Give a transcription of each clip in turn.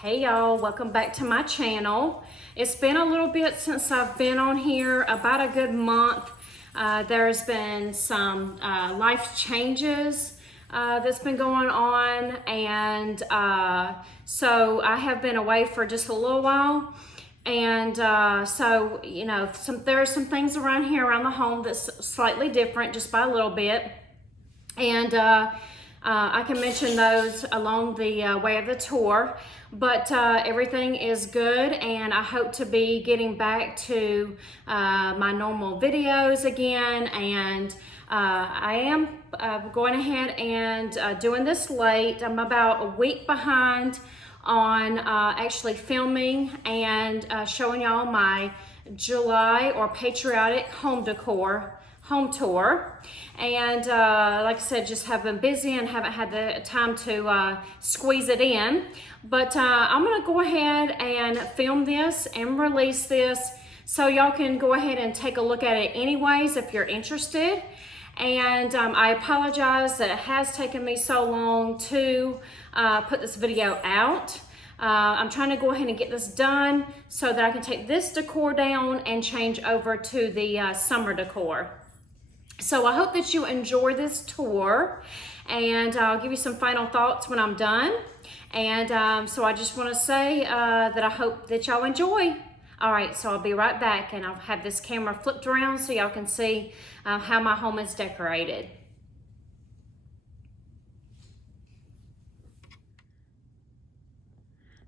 Hey y'all, welcome back to my channel. It's been a little bit since I've been on here, about a good month. There's been some life changes that's been going on, and so I have been away for just a little while. And so, you know, there are some things around here around the home that's slightly different just by a little bit. And I can mention those along the way of the tour, but everything is good, and I hope to be getting back to my normal videos again. And I am going ahead and doing this late. I'm about a week behind on actually filming and showing y'all my July or Patriotic home decor home tour. And like I said, just have been busy and haven't had the time to squeeze it in. But I'm gonna go ahead and film this and release this so y'all can go ahead and take a look at it anyways if you're interested. And I apologize that it has taken me so long to put this video out. I'm trying to go ahead and get this done so that I can take this decor down and change over to the summer decor. So I hope that you enjoy this tour, and I'll give you some final thoughts when I'm done. And so I just want to say that I hope that y'all enjoy. All right, so I'll be right back, and I'll have this camera flipped around so y'all can see how my home is decorated.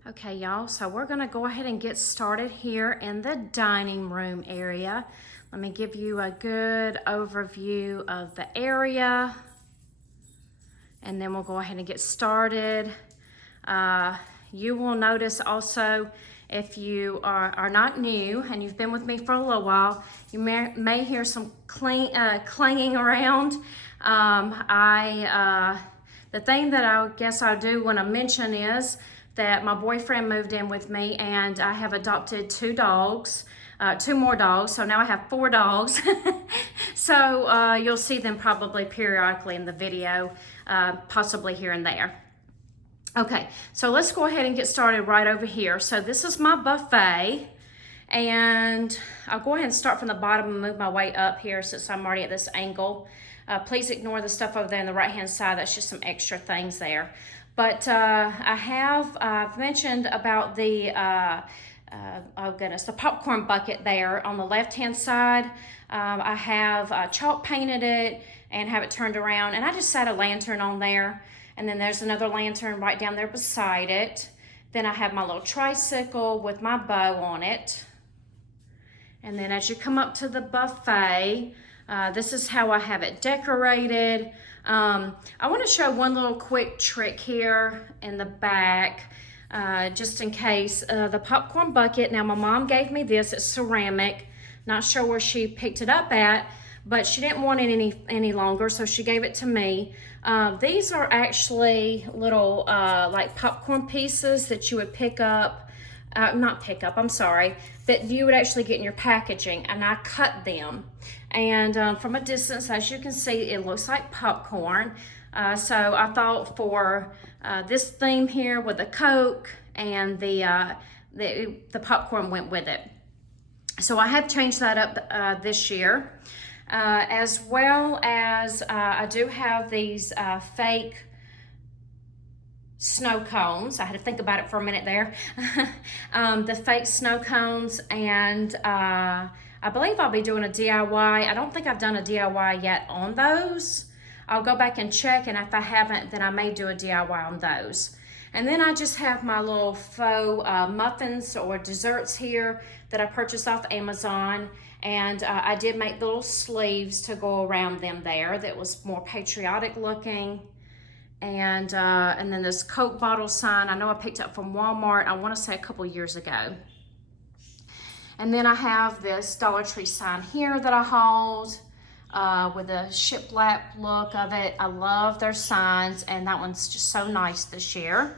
Okay, y'all, so we're gonna go ahead and get started here in the dining room area. Let me give you a good overview of the area, and then we'll go ahead and get started. You will notice also, if you are not new and you've been with me for a little while, you may hear some clanging around. The thing that I guess I do want to mention is that my boyfriend moved in with me, and I have adopted two more dogs, so now I have 4 dogs. So you'll see them probably periodically in the video, possibly here and there. Okay, so let's go ahead and get started right over here. So this is my buffet, and I'll go ahead and start from the bottom and move my way up here since I'm already at this angle. Please ignore the stuff over there on the right hand side. That's just some extra things there. But I've mentioned about the oh goodness, the popcorn bucket there on the left hand side. I have chalk painted it and have it turned around, and I just set a lantern on there, and then there's another lantern right down there beside it. Then I have my little tricycle with my bow on it. And then as you come up to the buffet, this is how I have it decorated. I want to show one little quick trick here in the back, just in case. The popcorn bucket, now my mom gave me this, it's ceramic. Not sure where she picked it up at, but she didn't want it any longer, so she gave it to me. These are actually little like popcorn pieces that you would that you would actually get in your packaging, and I cut them. And from a distance, as you can see, it looks like popcorn. So I thought for this theme here with the Coke and the popcorn went with it. So I have changed that up this year. As well as I do have these fake snow cones. I had to think about it for a minute there. The fake snow cones, and I believe I'll be doing a DIY. I don't think I've done a DIY yet on those. I'll go back and check, and if I haven't, then I may do a DIY on those. And then I just have my little faux muffins or desserts here that I purchased off Amazon. And I did make little sleeves to go around them there that was more patriotic looking. And then this Coke bottle sign, I know I picked up from Walmart, I want to say a couple years ago. And then I have this Dollar Tree sign here that I hauled with a shiplap look of it. I love their signs, and that one's just so nice this year.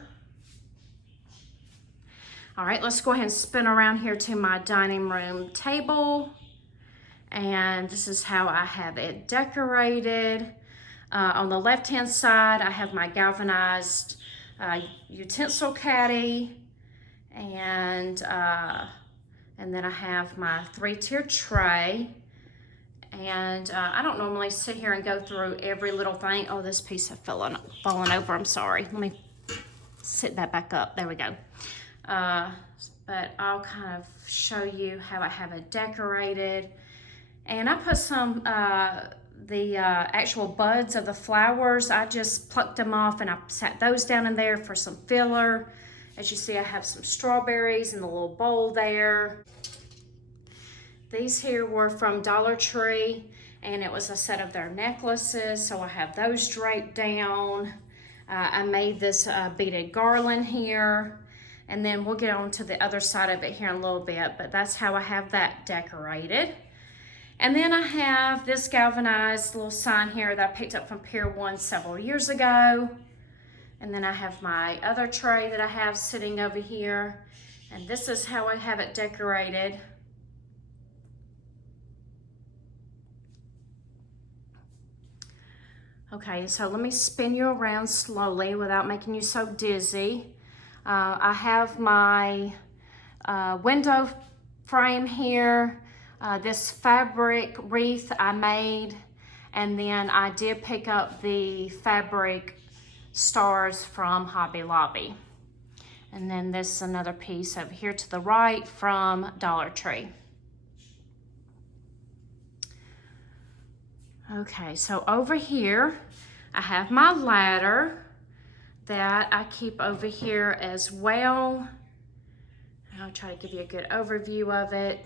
All right, let's go ahead and spin around here to my dining room table. And this is how I have it decorated. On the left-hand side, I have my galvanized utensil caddy. and then I have my 3-tier tray. And I don't normally sit here and go through every little thing. Oh, this piece has fallen over. I'm sorry. Let me sit that back up. There we go. But I'll kind of show you how I have it decorated. And I put some, the actual buds of the flowers, I just plucked them off and I sat those down in there for some filler. As you see, I have some strawberries in the little bowl there. These here were from Dollar Tree, and it was a set of their necklaces, so I have those draped down. I made this beaded garland here, and then we'll get on to the other side of it here in a little bit, but that's how I have that decorated. And then I have this galvanized little sign here that I picked up from Pier 1 several years ago. And then I have my other tray that I have sitting over here, and this is how I have it decorated. Okay, so let me spin you around slowly without making you so dizzy. I have my window frame here, this fabric wreath I made, and then I did pick up the fabric stars from Hobby Lobby. And then this is another piece over here to the right from Dollar Tree. Okay, so over here, I have my ladder that I keep over here as well. I'll try to give you a good overview of it.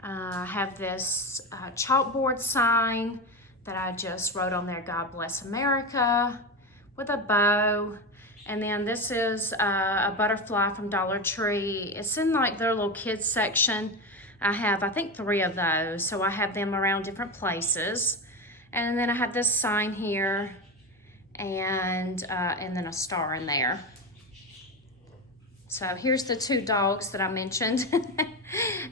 I have this chalkboard sign that I just wrote on there, God Bless America, with a bow. And then this is a butterfly from Dollar Tree. It's in like their little kids section. I have, I think, 3 of those, so I have them around different places. And then I have this sign here, and then a star in there. So here's the 2 dogs that I mentioned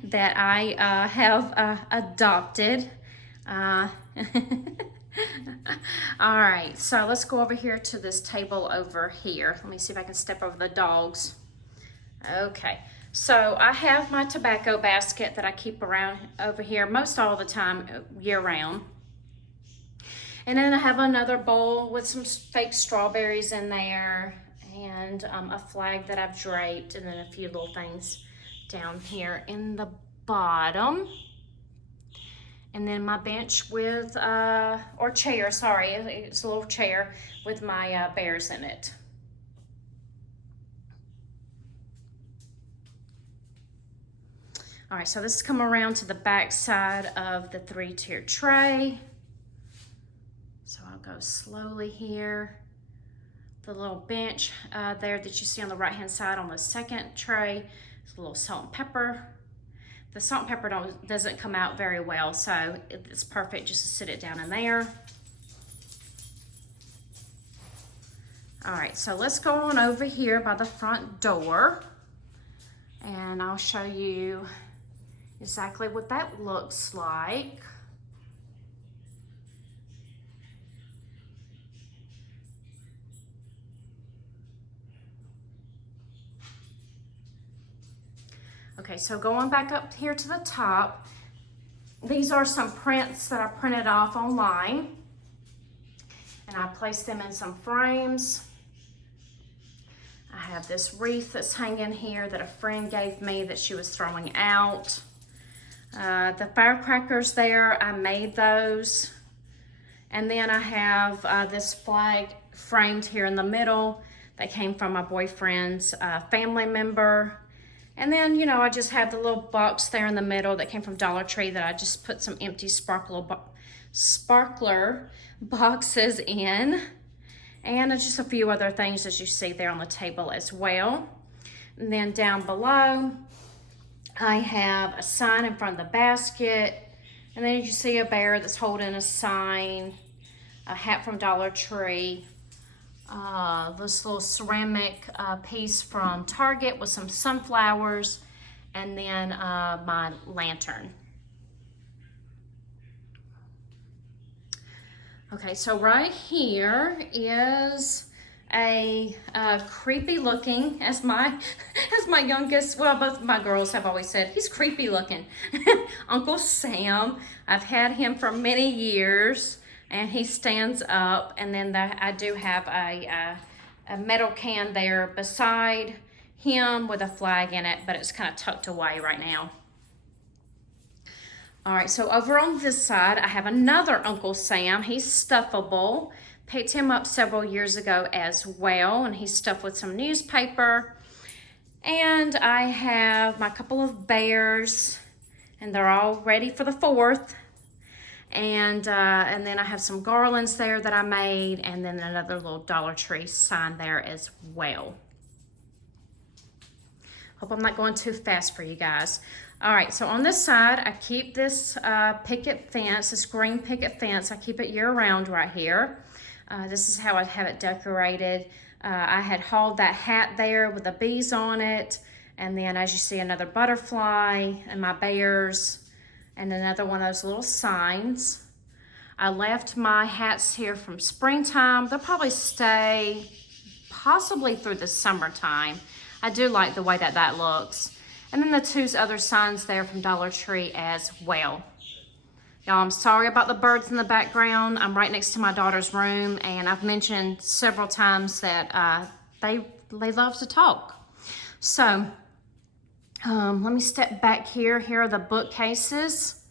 that I have adopted. All right, so let's go over here to this table over here. Let me see if I can step over the dogs. Okay. So I have my tobacco basket that I keep around over here most all the time, year round. And then I have another bowl with some fake strawberries in there, and a flag that I've draped, and then a few little things down here in the bottom. And then my bench with, or chair, sorry, it's a little chair with my bears in it. All right, so this is come around to the back side of the 3-tier tray. So I'll go slowly here. The little bench there that you see on the right-hand side on the second tray is a little salt and pepper. The salt and pepper doesn't come out very well, so it's perfect just to sit it down in there. All right, so let's go on over here by the front door, and I'll show you exactly what that looks like. Okay, so going back up here to the top, these are some prints that I printed off online, and I placed them in some frames. I have this wreath that's hanging here that a friend gave me that she was throwing out. The firecrackers there, I made those. And then I have this flag framed here in the middle that came from my boyfriend's family member. And then, you know, I just have the little box there in the middle that came from Dollar Tree that I just put some empty sparkler boxes in. And just a few other things as you see there on the table as well. And then down below, I have a sign in front of the basket. And then you see a bear that's holding a sign, a hat from Dollar Tree, this little ceramic piece from Target with some sunflowers, and then my lantern. Okay, so right here is a creepy looking, as my youngest, well, both of my girls have always said, he's creepy looking. Uncle Sam. I've had him for many years, and he stands up. And then I do have a metal can there beside him with a flag in it, but it's kind of tucked away right now. All right, so over on this side, I have another Uncle Sam. He's stuffable. Picked him up several years ago as well, and he's stuffed with some newspaper. And I have my couple of bears, and they're all ready for the 4th. And then I have some garlands there that I made, and then another little Dollar Tree sign there as well. Hope I'm not going too fast for you guys. All right, so on this side, I keep this picket fence, this green picket fence. I keep it year-round right here. This is how I have it decorated. I had hauled that hat there with the bees on it, and then as you see, another butterfly and my bears, and another one of those little signs. I left my hats here from springtime. They'll probably stay possibly through the summertime. I do like the way that looks. And then the 2 other signs there from Dollar Tree as well. Y'all, I'm sorry about the birds in the background. I'm right next to my daughter's room, and I've mentioned several times that they love to talk. So let me step back here. Here are the bookcases,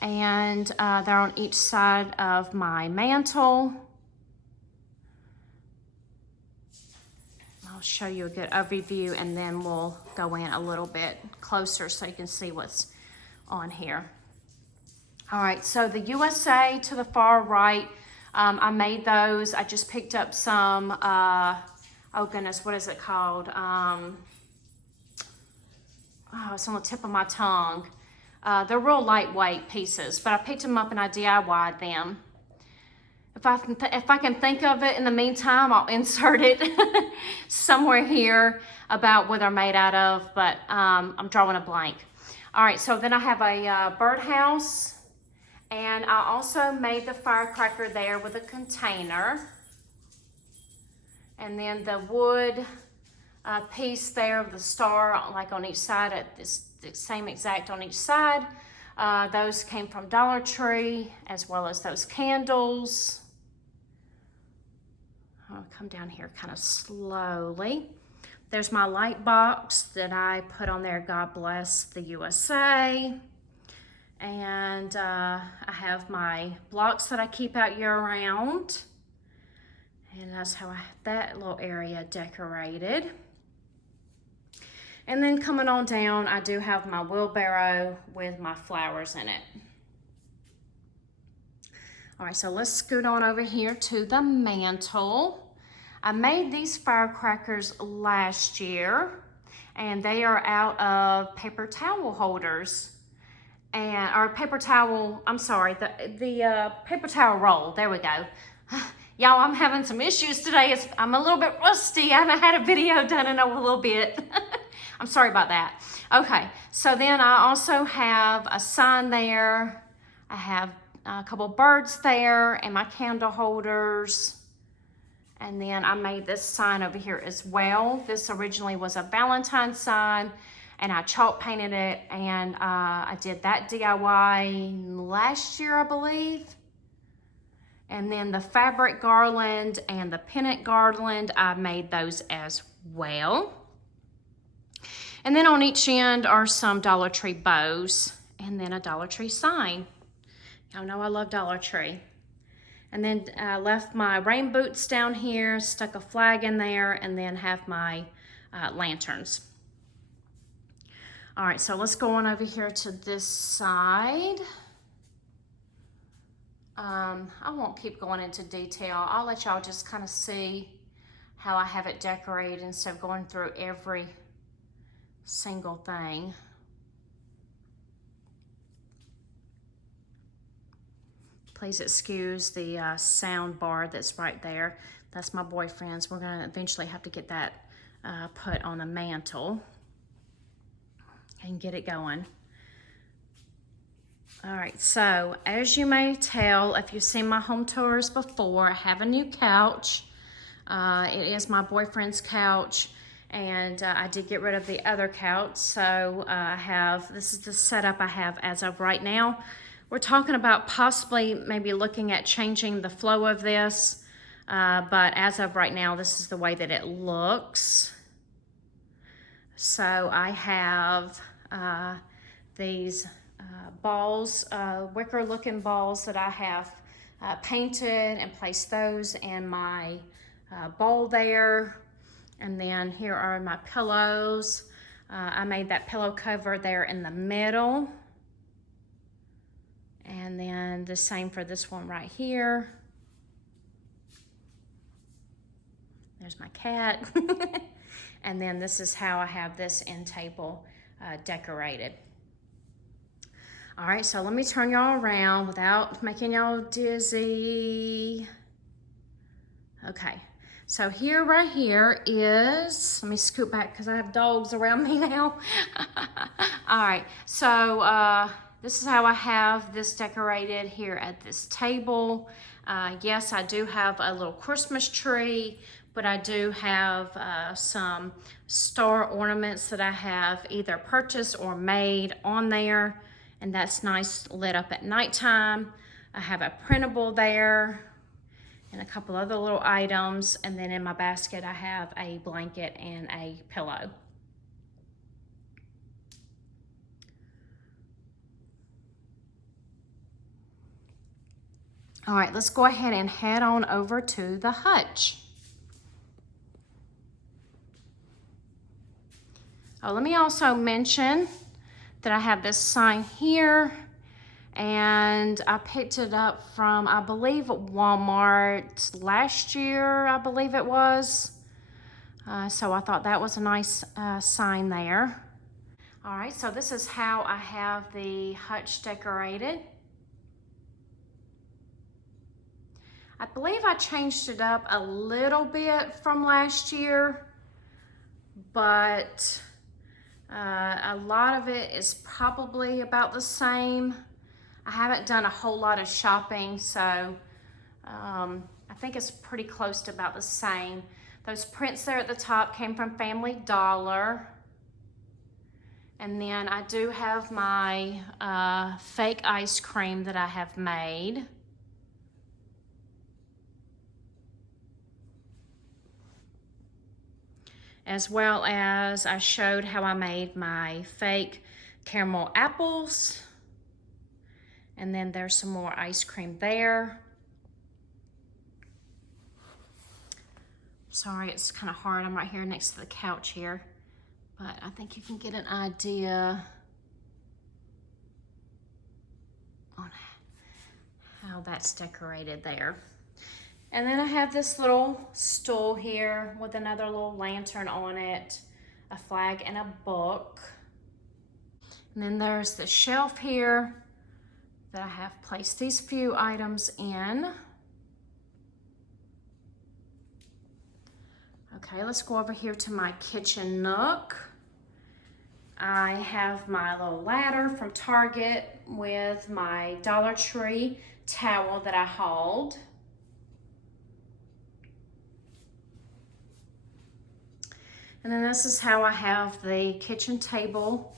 and they're on each side of my mantle. I'll show you a good overview, and then we'll go in a little bit closer so you can see what's on here. All right, so the USA to the far right, I made those. I just picked up some, oh goodness, what is it called? Oh, it's on the tip of my tongue. They're real lightweight pieces, but I picked them up and I DIY'd them. If I can think of it in the meantime, I'll insert it somewhere here about what they're made out of, but I'm drawing a blank. All right, so then I have a birdhouse, and I also made the firecracker there with a container. And then the wood piece there with the star, like on each side, the same exact on each side. Those came from Dollar Tree, as well as those candles. I'll come down here kind of slowly. There's my light box that I put on there, God bless the USA. And I have my blocks that I keep out year round. And that's how I have that little area decorated. And then coming on down, I do have my wheelbarrow with my flowers in it. All right, so let's scoot on over here to the mantle. I made these firecrackers last year, and they are out of paper towel holders. Or paper towel, I'm sorry, the paper towel roll, there we go. Y'all, I'm having some issues today. I'm a little bit rusty. I haven't had a video done in a little bit. I'm sorry about that. Okay, so then I also have a sign there. I have a couple birds there and my candle holders. And then I made this sign over here as well. This originally was a Valentine's sign, and I chalk painted it, and I did that DIY last year, I believe. And then the fabric garland and the pennant garland, I made those as well. And then on each end are some Dollar Tree bows, and then a Dollar Tree sign. Y'all know I love Dollar Tree. And then I left my rain boots down here, stuck a flag in there, and then have my lanterns. All right, so let's go on over here to this side. I won't keep going into detail. I'll let y'all just kind of see how I have it decorated instead of going through every single thing. Please excuse the sound bar that's right there. That's my boyfriend's. We're gonna eventually have to get that put on a mantle and get it going. All right, so as you may tell, if you've seen my home tours before, I have a new couch. It is my boyfriend's couch, and I did get rid of the other couch. So this is the setup I have as of right now. We're talking about possibly maybe looking at changing the flow of this, but as of right now, this is the way that it looks. So I have these balls, wicker looking balls that I have painted, and placed those in my bowl there. And then here are my pillows. I made that pillow cover there in the middle. And then the same for this one right here. There's my cat. And then this is how I have this end table decorated. All right, so let me turn y'all around without making y'all dizzy. Okay, so here, right here is, let me scoot back because I have dogs around me now. All right, so this is how I have this decorated here at this table. Yes, I do have a little Christmas tree, but I do have some star ornaments that I have either purchased or made on there, and that's nice lit up at nighttime. I have a printable there and a couple other little items, and then in my basket I have a blanket and a pillow. All right, let's go ahead and head on over to the hutch. Oh, let me also mention that I have this sign here, and I picked it up from, I believe, Walmart last year, I believe it was. So I thought that was a nice sign there. All right, so this is how I have the hutch decorated. I believe I changed it up a little bit from last year, but a lot of it is probably about the same. I haven't done a whole lot of shopping, so I think it's pretty close to about the same. Those prints there at the top came from Family Dollar. And then I do have my fake ice cream that I have made. As well as I showed how I made my fake caramel apples. And then there's some more ice cream there. Sorry, it's kind of hard. I'm right here next to the couch here. But I think you can get an idea on how that's decorated there. And then I have this little stool here with another little lantern on it, a flag, and a book. And then there's the shelf here that I have placed these few items in. Okay, let's go over here to my kitchen nook. I have my little ladder from Target with my Dollar Tree towel that I hauled. And then this is how I have the kitchen table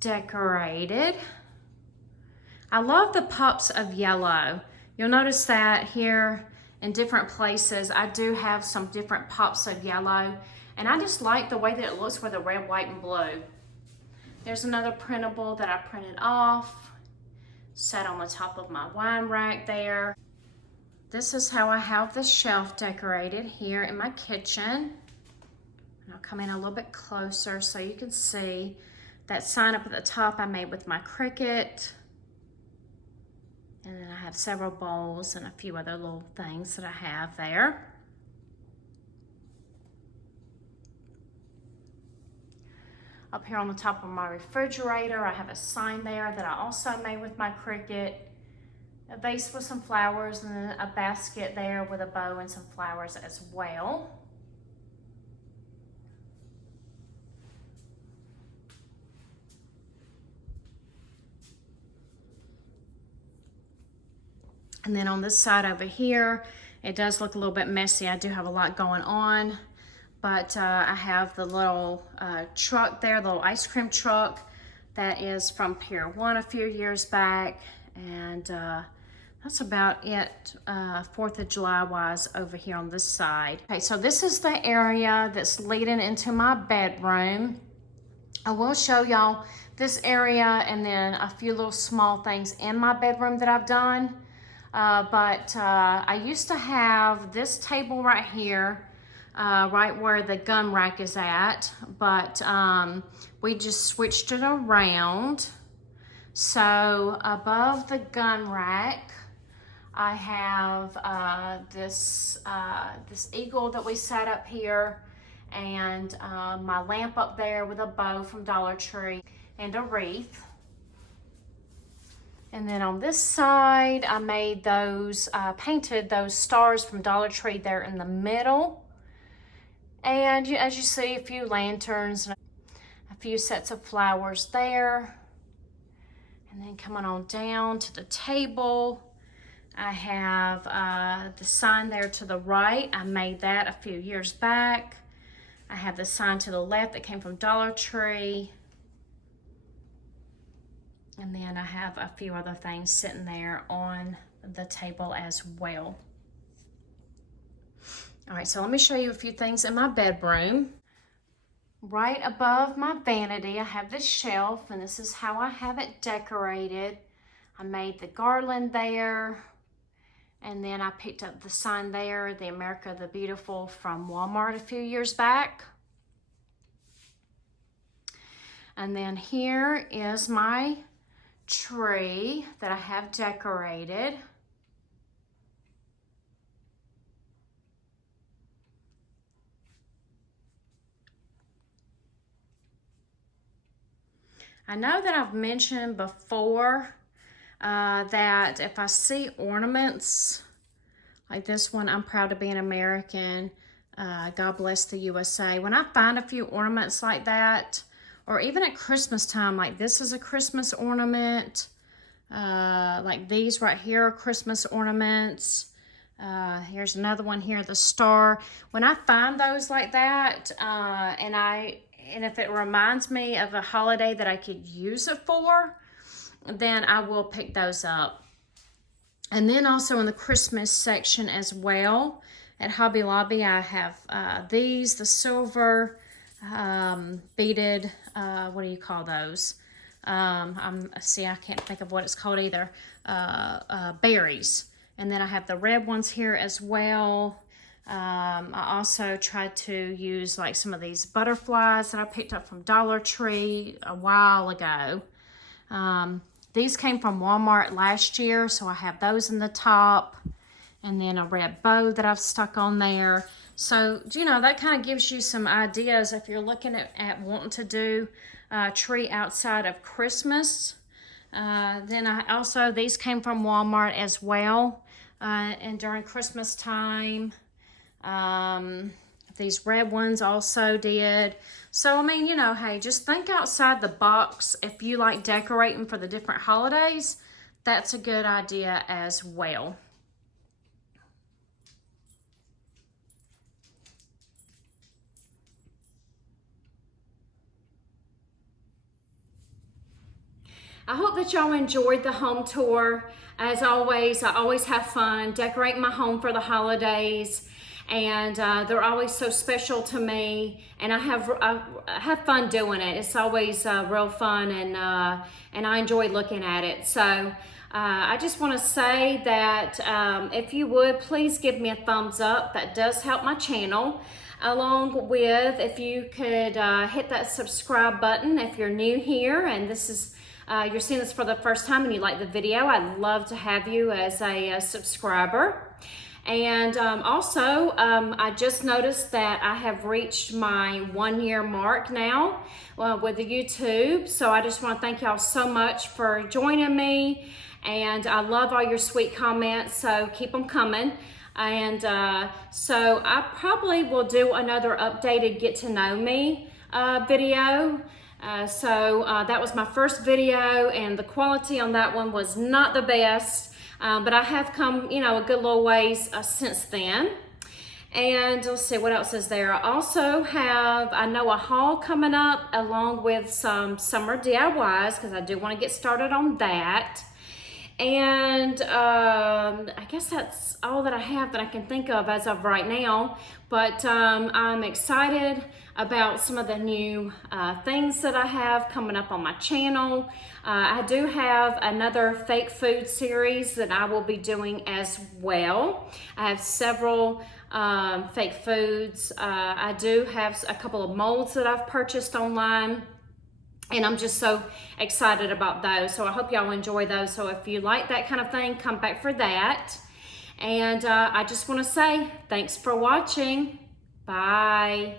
decorated. I love the pops of yellow. You'll notice that here in different places, I do have some different pops of yellow, and I just like the way that it looks with the red, white, and blue. There's another printable that I printed off, set on the top of my wine rack there. This is how I have the shelf decorated here in my kitchen. And I'll come in a little bit closer so you can see that sign up at the top I made with my Cricut. And then I have several bowls and a few other little things that I have there. Up here on the top of my refrigerator, I have a sign there that I also made with my Cricut. A vase with some flowers, and then a basket there with a bow and some flowers as well. And then on this side over here, It does look a little bit messy. I do have a lot going on, but I have the little truck there, the little ice cream truck that is from Pier 1 a few years back, and that's about it 4th of July wise over here on this side. Okay, so this is the area that's leading into my bedroom. I will show y'all this area and then a few little small things in my bedroom that I've done. But I used to have this table right here, right where the gun rack is at, but we just switched it around. So above the gun rack, I have this eagle that we set up here, and my lamp up there with a bow from Dollar Tree and a wreath. And then on this side, I made those, painted those stars from Dollar Tree there in the middle. And as you see, a few lanterns and a few sets of flowers there. And then coming on down to the table, I have the sign there to the right. I made that a few years back. I have the sign to the left that came from Dollar Tree. And then I have a few other things sitting there on the table as well. All right, so let me show you a few things in my bedroom. Right above my vanity, I have this shelf, and this is how I have it decorated. I made the garland there, and then I picked up the sign there, the America the Beautiful from Walmart a few years back. And then here is my tree that I have decorated. I know that I've mentioned before that if I see ornaments like this one, I'm proud to be an American, God bless the USA. When I find a few ornaments like that, or even at Christmas time, like this is a Christmas ornament, like these right here are Christmas ornaments. Here's another one here, the star. When I find those like that, and if it reminds me of a holiday that I could use it for, then I will pick those up. And then also in the Christmas section as well, at Hobby Lobby, I have these, the silver beaded, what do you call those? See, I can't think of what it's called either. Berries. And then I have the red ones here as well. I also tried to use like some of these butterflies that I picked up from Dollar Tree a while ago. These came from Walmart last year, so I have those in the top. And then a red bow that I've stuck on there. So, you know, that kind of gives you some ideas if you're looking at wanting to do a tree outside of Christmas. Then these came from Walmart as well. And during Christmas time, these red ones also did. So, I mean, you know, hey, just think outside the box. If you like decorating for the different holidays, that's a good idea as well. I hope that y'all enjoyed the home tour. As always, I always have fun decorating my home for the holidays, and they're always so special to me, and I have fun doing it. It's always real fun, and I enjoy looking at it. So I just want to say that if you would, please give me a thumbs up. That does help my channel. Along with, if you could hit that subscribe button if you're new here and this is you're seeing this for the first time and you like the video, I'd love to have you as a subscriber. And also, I just noticed that I have reached my 1-year mark now with the YouTube. So I just want to thank y'all so much for joining me. And I love all your sweet comments, so keep them coming. And so I probably will do another updated get to know me video. So that was my first video, and the quality on that one was not the best. But I have come, you know, a good little ways since then. And let's see, what else is there? I also have, I know, a haul coming up along with some summer DIYs because I do want to get started on that. And I guess that's all that I have that I can think of as of right now. But I'm excited about some of the new things that I have coming up on my channel. I do have another fake food series that I will be doing as well. I have several fake foods. I do have a couple of molds that I've purchased online. And I'm just so excited about those. So I hope y'all enjoy those. So if you like that kind of thing, come back for that. And I just want to say thanks for watching. Bye.